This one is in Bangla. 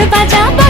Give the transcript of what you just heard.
出发加油